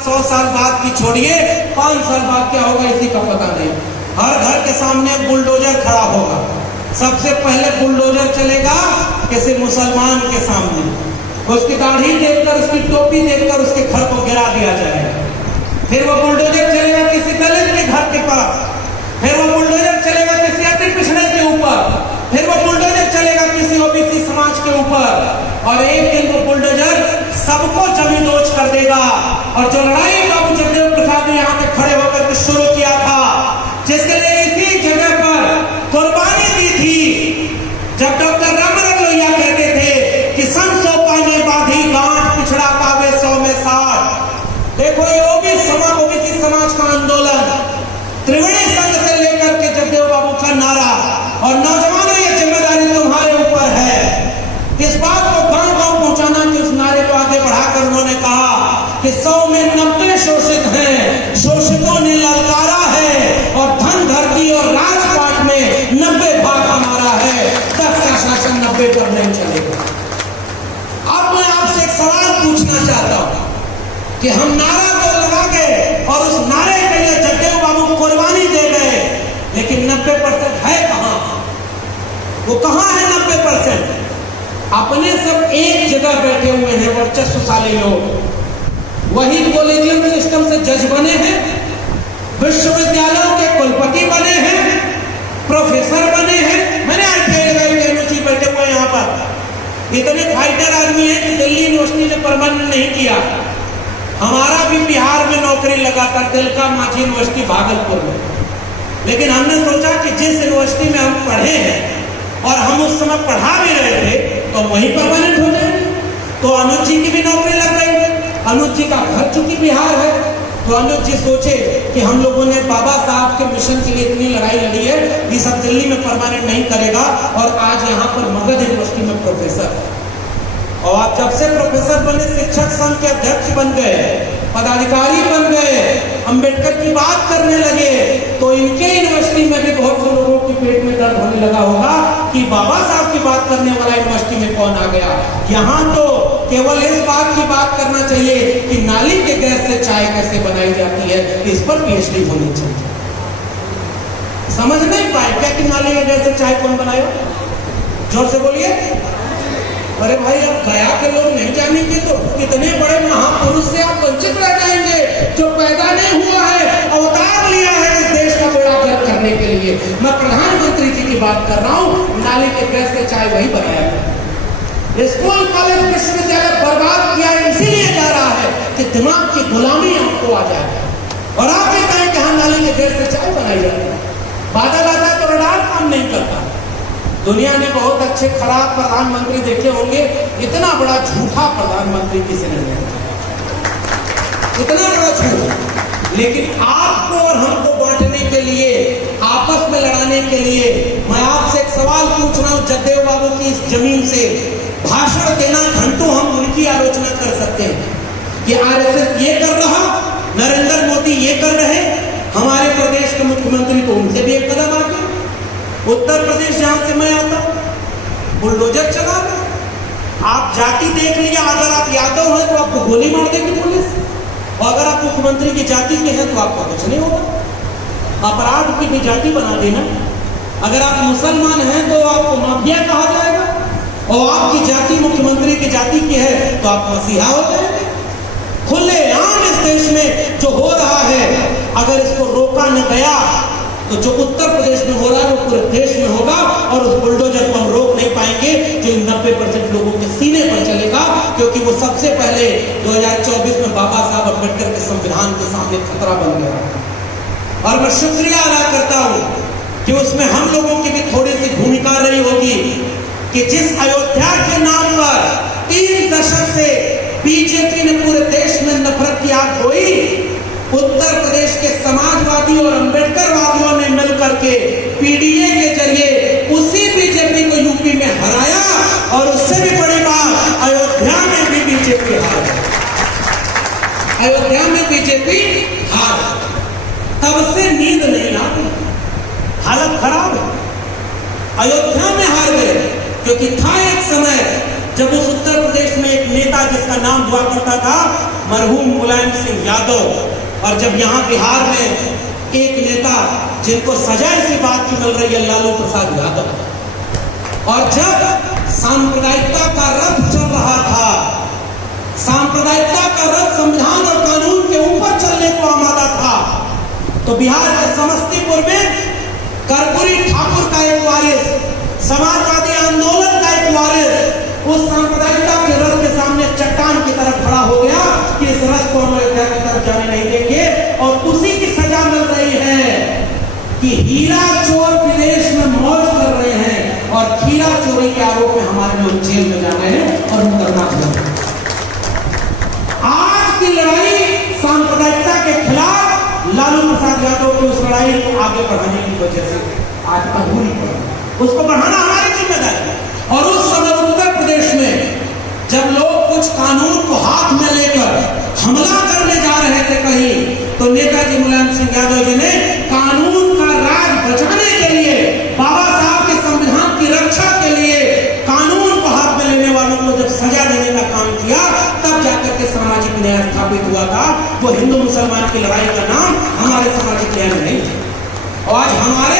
100 साल बाद की छोड़िए, 5 साल बाद क्या होगा इसी का पता नहीं। हर घर के सामने बुलडोजर खड़ा होगा। सबसे पहले बुलडोजर चलेगा किसी मुसलमान के सामने, उसकी दाढ़ी देखकर, उसकी टोपी देखकर उसके घर को गिरा दिया जाएगा। फिर वो बुलडोजर चलेगा किसी दलित के घर के पास, फिर वो बुलडोजर चलेगा किसी अति पिछड़े के ऊपर, फिर वो बुलडोजर चलेगा किसी ओबीसी समाज के ऊपर, और एक दिन वो बुलडोजर सबको जमींदोज कर देगा। और जो लड़ाई बाबू जगदेव प्रसाद ने यहाँ पे खड़े होकर के शुरू किया था, जिसके लिए इसी जगह पर कुर्बानी दी थी, जब डॉक्टर रामरंग लोहिया कहते थे कि सन सोपाने बाधी गांठ पिछड़ा पावे 100 में 60। देखो ये ओबीसी समाज का आंदोलन, त्रिवेणी संघ से लेकर के जगदेव बाबू का नारा, और नौजवानों ये जिम्मेदारी तुम्हारे ऊपर है इस बात को गांव गांव पहुंचाना कि उस नारे को आगे बढ़ाकर उन्होंने कहा कि 100 में 90 शोषित हैं, शोषितों ने ललकारा है, और धन धरती और राजपाट में 90 भाग हमारा है, 10 का शासन 90 पर नहीं चलेगा। अब मैं आपसे एक सवाल पूछना चाहता हूं कि हम नारा तो लगा गए और उस नारे के लिए जगदेव बाबू कुर्बानी दे गए, लेकिन 90% है कहां? वो कहां है 90%? अपने सब एक जगह बैठे हुए हैं वर्चस्वशाली लोग। वही कॉलेजियम सिस्टम से जज बने हैं, विश्वविद्यालयों के कुलपति बने हैं, प्रोफेसर बने हैं। मैंने IIT बैठे हुए यहाँ पर इतने फाइटर आदमी हैं कि दिल्ली यूनिवर्सिटी ने परमानेंट नहीं किया। हमारा भी बिहार में नौकरी लगा था, तिलका मांझी यूनिवर्सिटी भागलपुर में, लेकिन हमने सोचा कि जिस यूनिवर्सिटी में हम पढ़े हैं और हम उस समय पढ़ा भी रहे थे तो वहीं परमानेंट हो जाएंगे। तो अनुज जी की भी नौकरी लग गई। अनुज जी का घर चूंकि बिहार है, तो अनुज जी सोचे कि हम लोगों ने बाबा साहब के मिशन के लिए इतनी लड़ाई लड़ी है, ये सब दिल्ली में परमानेंट नहीं करेगा, और आज यहाँ पर मगध यूनिवर्सिटी में प्रोफेसर है। और आप जब से प्रोफेसर बने, शिक्षक संघ के अध्यक्ष बन गए, पदाधिकारी बन गए, अंबेडकर की बात करने लगे, तो इनके यूनिवर्सिटी में भी बहुत से लोगों के पेट में दर्द होने लगा होगा कि बाबा साहब की बात करने वाला यूनिवर्सिटी में कौन आ गया। यहाँ तो केवल इस बात की बात करना चाहिए कि नाली के गैस से चाय कैसे बनाई जाती है, इस पर PhD होनी चाहिए। समझ नहीं पाए क्या कि नाली के गैस से चाय कौन बनाएगा? जोर से बोलिए। अरे भाई, अब गया के लोग नहीं जानेंगे तो कितने बड़े महापुरुष से आप वंचित रह जाएंगे, जो पैदा नहीं हुआ है, अवतार लिया है इस देश का बेड़ा गर्क करने के लिए। मैं प्रधानमंत्री जी की बात कर रहा हूँ। नाली के गैस से चाय वही बनाया। स्कूल कॉलेज विश्वविद्यालय बर्बाद किया इसीलिए जा रहा है कि दिमाग की गुलामी आपको आ जाए, और आप ये कहें कि हाँ नाली के गैस से चाय बनाई जाती है। बादल आता है तो रडार काम नहीं करता। दुनिया ने बहुत अच्छे खराब प्रधानमंत्री देखे होंगे, इतना बड़ा झूठा प्रधानमंत्री किसी ने नहीं देखा, इतना बड़ा झूठ। लेकिन आपको और हमको बांटने के लिए, आपस में लड़ाने के लिए, मैं आपसे एक सवाल पूछ रहा हूं। जगदेव बाबू की इस जमीन से भाषण देना, घंटों हम उनकी आलोचना कर सकते हैं कि RSS ये कर रहा, नरेंद्र मोदी ये कर रहे, हमारे प्रदेश के मुख्यमंत्री तो उनसे भी एक कदम आगे। उत्तर प्रदेश जहां से मैं आता हूं, बुलडोजर चला रहे। आप जाति देख लिया, अगर आप यादव हैं तो आपको गोली मार देगी पुलिस, और अगर आप मुख्यमंत्री की जाति के हैं तो आपको कुछ नहीं होगा, अपराध की भी जाति बना देना। अगर आप मुसलमान हैं तो आपको माफिया कहा जाएगा, और आपकी जाति मुख्यमंत्री की जाति की है तो आप मसीहा हो जाएंगे। खुलेआम इस देश में जो हो रहा है, अगर इसको रोका न गया तो जो उत्तर प्रदेश में हो रहा है वो पूरे देश में होगा, और उस बुलडोजर को हम रोक नहीं पाएंगे जो 90% लोगों के सीने पर चलेगा, क्योंकि वो सबसे पहले 2024 में बाबा साहब अम्बेडकर के संविधान के सामने खतरा बन गया। और मैं शुक्रिया अदा करता हूं कि उसमें हम लोगों की भी थोड़ी सी भूमिका रही होगी कि जिस अयोध्या के नाम पर 3 दशक से बीजेपी ने पूरे देश में नफरत की आग बोई, उत्तर प्रदेश के समाजवादी और अम्बेडकरवादियों ने मिलकर के PDA के जरिए उसी बीजेपी को यूपी में हराया, और उससे भी बड़ी बात, अयोध्या में भी बीजेपी हार गई। अयोध्या में बीजेपी हार, तब से नींद नहीं आती, हालत खराब है। अयोध्या में हार गए क्योंकि था एक समय जब उस उत्तर प्रदेश में एक नेता जिसका नाम हुआ करता था मरहूम मुलायम सिंह यादव, और जब यहाँ बिहार में एक नेता जिनको सजा इसी बात की मिल रही है, लालू प्रसाद यादव, और जब सांप्रदायिकता का रथ चल रहा था, सांप्रदायिकता का रथ संविधान और कानून के ऊपर चलने को आमादा था, तो बिहार के समस्तीपुर में कर्पूरी ठाकुर का एक वारिस, समाजवादी आंदोलन का एक वारिस उस सांप्रदायिकता के रथ के सामने चट्टान की तरफ खड़ा हो गया कि इस रथ को हम अयोध्या की तरफ जाने नहीं देंगे। और उसी की सजा मिल रही है कि हीरा चोर विदेश में मौज कर रहे हैं और हीरा चोरी के आरोप में हमारे लोग जेल में जा रहे हैं और मुकदमा कर रहे हैं। आज की लड़ाई सांप्रदायिकता के खिलाफ लालू प्रसाद यादव की उस लड़ाई को आगे बढ़ाने की वजह से आज अधूरी पड़ी, उसको बढ़ाना हमारी जिम्मेदारी है। और उस समय उत्तर प्रदेश में जब लोग कुछ कानून को हाथ में लेकर हमला करने जा रहे थे कहीं, तो नेताजी मुलायम सिंह यादव जी ने कानून का राज बचाने के लिए, बाबा साहब के संविधान की रक्षा के लिए कानून को हाथ में लेने वालों को जब सजा देने का काम किया, तब जाकर के सामाजिक न्याय स्थापित हुआ था। वो हिंदू मुसलमान की लड़ाई का नाम हमारे सामाजिक न्याय नहीं था। और आज हमारे